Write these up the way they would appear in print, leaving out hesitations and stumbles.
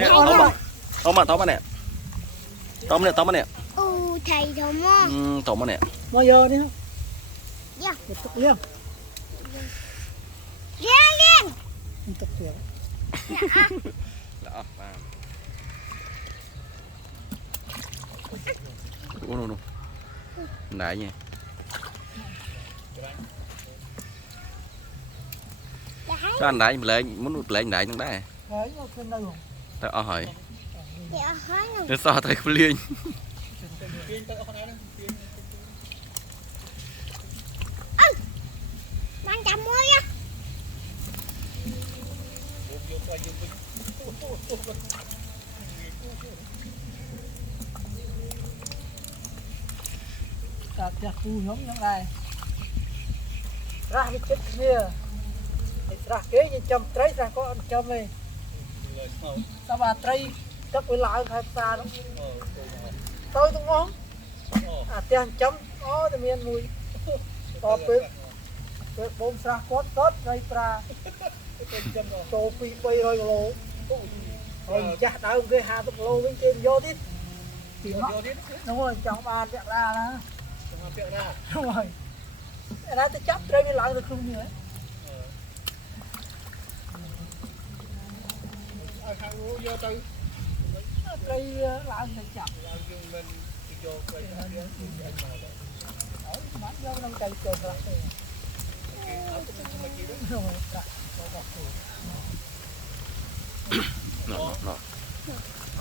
nè tóm mà nè tóm nè thầy thầm á tóm mà nè bao giờ đi không dạ tục liêng liêng tục liêng đó nô nãy nha cho anh đại lên muốn lên đại trong đấy tao hỏi để so thầy không liên bạn chạm môi á chặt khu nhóm như này ra cái chết kia ra kế như châm trái ra có ăn châm này sao mà trái chắc phải lại hai xa đó tôi không ngon tiền chấm ó thì miền mùi to việc bom sa cốt tốt đây pra tô pi bay rồi lô rồi chắc đã cái hà tục lô bên trên vô tít đúng rồi chọn bàn chạy ra đó đúng rồi ra tôi chấp đây mới lại được không nữa đây lại phải chậm bán vô nông cây trồng lại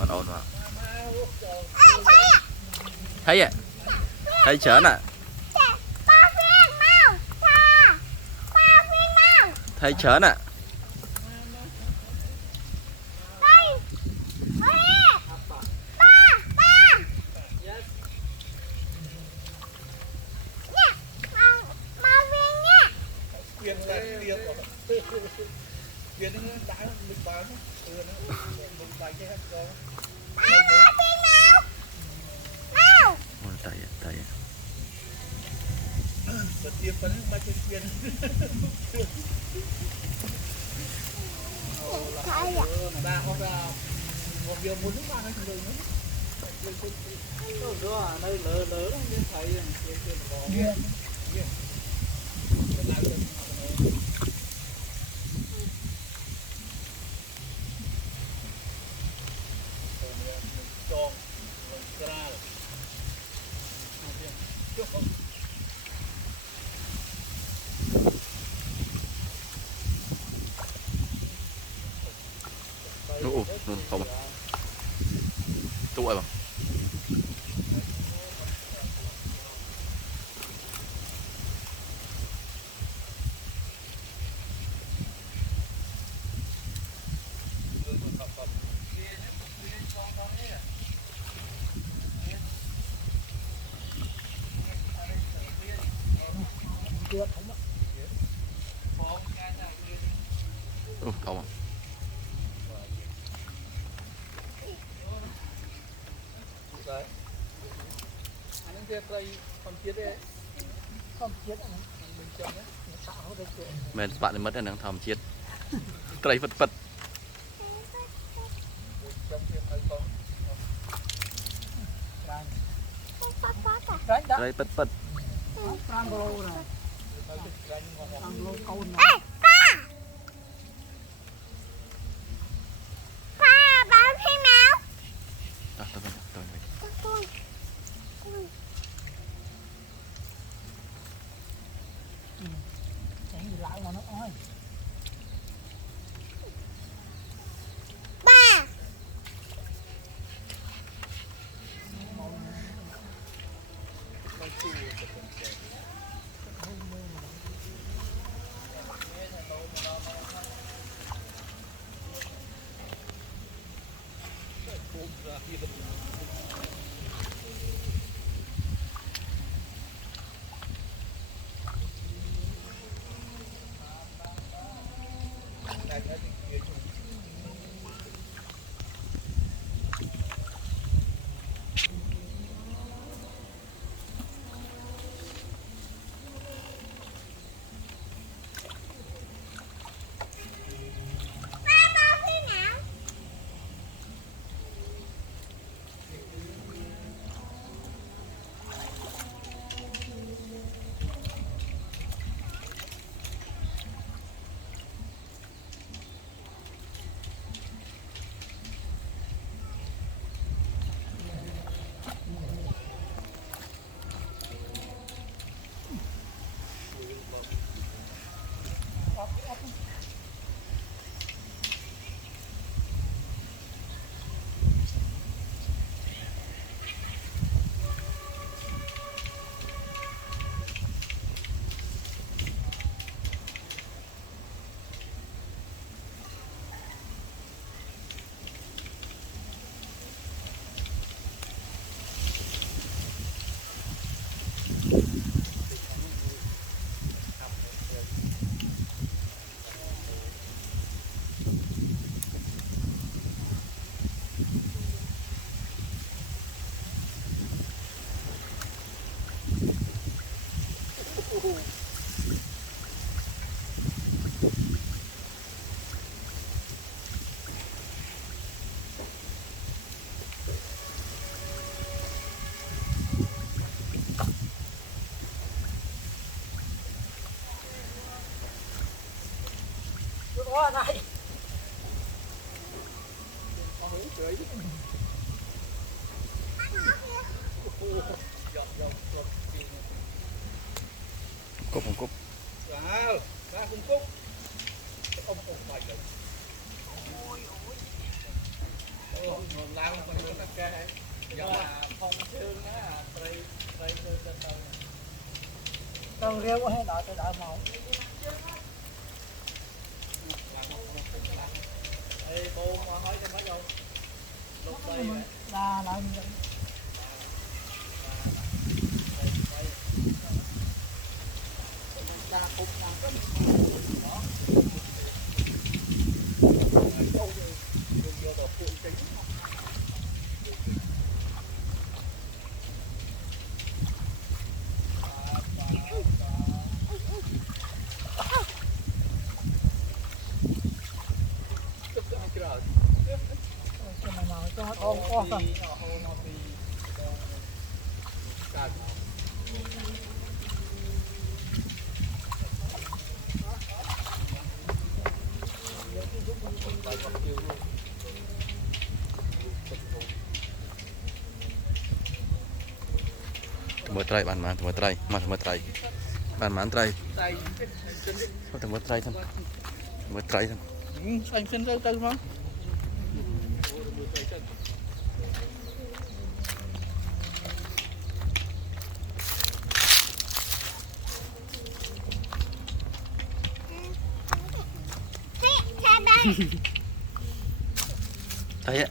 nó thấy à thấy chớn à thấy chớn à Biên nó đã mình bán từ nó mình bài cái hết rồi. Tay. Bật tiêm vẫn mai trên biên. Ba hôm ra một điều muốn nước bạn anh đừng nữa. Đó đây lỡ như thầy trên bò. Không tụi mà không à Anh kia cây con chết đấy. không chết mình bạn thì mất anh đang thầm chết cây vật cây vật lại mà nó ơi Đó này. Cúc không cúc. Wow, ba con cúc. Ông phải được. Ôi, làm con cúc ta kê. Nhưng mà phong trương á, tây tây tây tây tây. Tao rêu hay đợi tao đợi màu. Ê, cô mà hỏi cho mấy đâu. Lúc đây Là lại mình ta cũng làm rất đó. Vô vào phụ chính. cho mày màu cho nó to to. Tụi trai bàn mà tụi trai mà tụi trai bàn mà trai tụi trai thôi tụi trai thôi Anh xin rau tây không? thấy á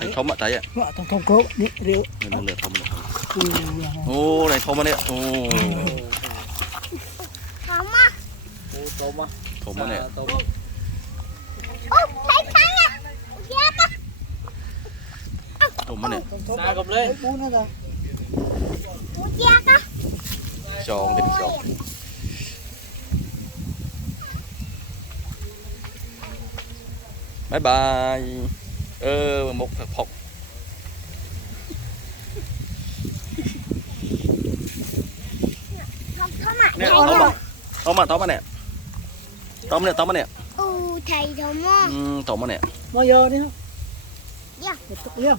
thấy thôm á thấy á Ngọ thằng không cố đi rượu. nên lượt thôm ô này thôm á đấy ô Không á. Tôm á. thôm á này Tôm. Thấy khăn á. Giáp á. thôm á này Xa cầm lên. Bún nó ra. Giáp á. tròn thì tròn bye bye một thật phục nè tóm mà nè tóm mà nè Thầy thầu mò. tóm mà nè Mau giờ đi. Dạ. Tức liền.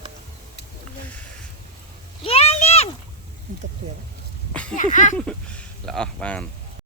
Lên lên. Tức liền. là bàn